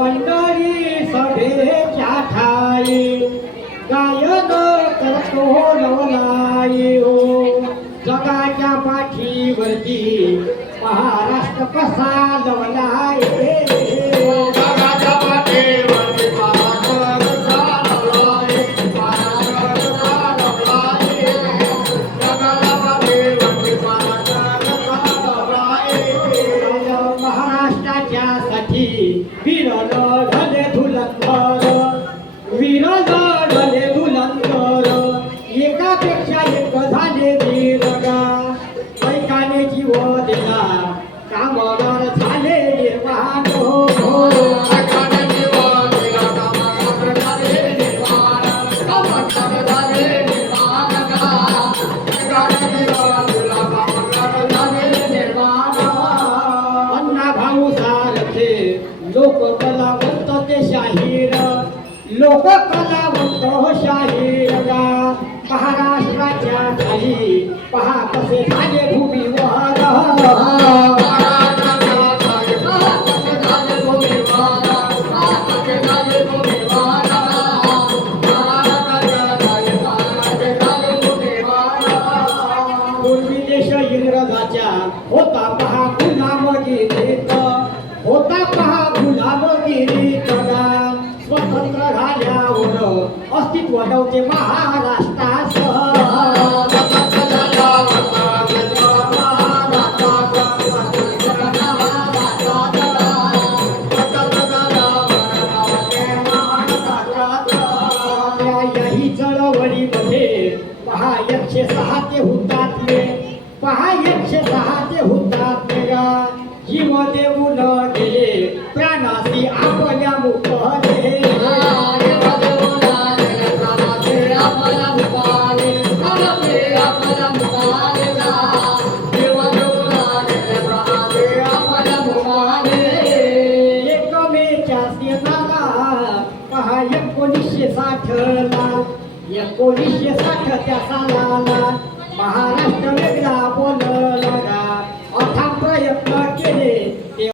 पंढरी सभेच्या ठाई गायन करतो नवलाई हो. जगाच्या पाठीवरती महाराष्ट्र कसा लवलाय. जगाच्या पाठीवरती महाराष्ट्र कसा लवलाय. महाराष्ट्र कसा लवलाय. जगाच्या पाठीवरती महाराष्ट्र कसा लवलाय. महाराष्ट्राच्या साठी वीर लढले धुलंधर. वीर लढले धुलंधर. एकापेक्षा एक झाले वीरगा. ऐकाने जीव दिला कामगार झाले निर्माण हो. ऐकाने जीव दिला कामगार झाले निर्माण. कामगार झाले निर्माण. ऐकाने जीव दिला कामगार झाले निर्माण. अण्णा भाऊ सारखे लोक कलावंत ते शाहीर. लोक कलावंत शाहीर गा. महाराष्ट्राच्या खाली पहा कसे झाले भूमीवर. पूर्वी देश इंग्रजाच्या होता पहा गुलामगिरीत. होता पहा गुलामगिरीत गा. स्वतंत्र झाल्यावर अस्तित्व नव्हते महाराष्ट्रास. याही चळवळीमध्ये पहा 106 ते हुतात्मे. पहा 106 ते हुतात्मे गा. जीव देऊन गेले प्राणासी आपल्या मुखले. एकमेच्या सेनाला पहा 1960 ला. 1960 त्या सालाला महाराष्ट्र वेगळा